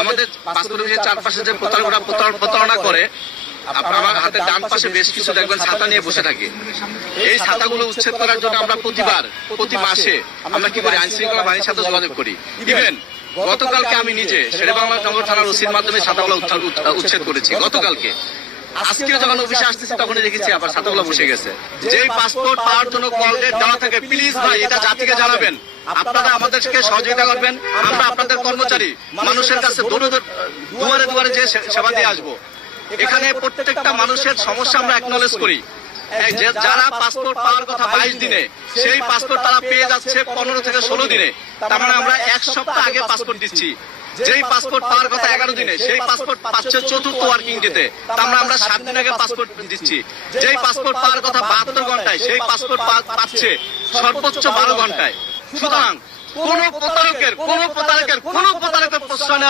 আমাদের পাসপোর্ট অফিসের চারপাশে যে প্রতারণা করে, আমার হাতে ডান পাশে বেশ কিছু দেখবেন ছাতা নিয়ে বসে থাকে। এই ছাতাগুলো উচ্ছেদ করার জন্য আমরা প্রতি মাসে আমরা কি করি, আইন শৃঙ্খলা বাহিনীর সাথে যোগাযোগ করি। ইভেন গতকালকে আমি নিজে শেরেবাংলা নগর থানার ওসির মাধ্যমে ছাতাগুলো উচ্ছেদ করেছি গতকালকে। আজকে যখন অফিসে আসতেছি তখনই দেখেছি আবার ছাতাগুলো বসে গেছে। যেই পাসপোর্ট পাওয়ার জন্য কল ডেট দেওয়া থাকে, প্লিজ ভাই এটা জাতিকে জানাবেন, আপনারা আমাদেরকে সহযোগিতা করবেন। আমরা আপনাদের কর্মচারী, মানুষের কাছে দুয়ারে দুয়ারে যে সেবা দিয়ে আসবো। এখানে প্রত্যেকটা মানুষের সমস্যা আমরা অ্যাকনলেজ করি। যারা পাসপোর্ট পাওয়ার কথা 22 দিনে, সেই পাসপোর্ট তারা পেয়ে যাচ্ছে 15 থেকে 16 দিনে। তার মানে আমরা 1 সপ্তাহ আগে পাসপোর্ট দিচ্ছি। যেই পাসপোর্ট পাওয়ার কথা 11 দিনে, সেই পাসপোর্ট পাচ্ছে 4র্থ ওয়ার্কিং ডেতে। তার মানে আমরা 7 দিন আগে পাসপোর্ট দিচ্ছি। যেই পাসপোর্ট পাওয়ার কথা 72 ঘন্টায়, সেই পাসপোর্ট পাচ্ছে সর্বোচ্চ 12 ঘন্টায়। সুতরাং কোন প্রতারকের প্রশ্রয় নেওয়ার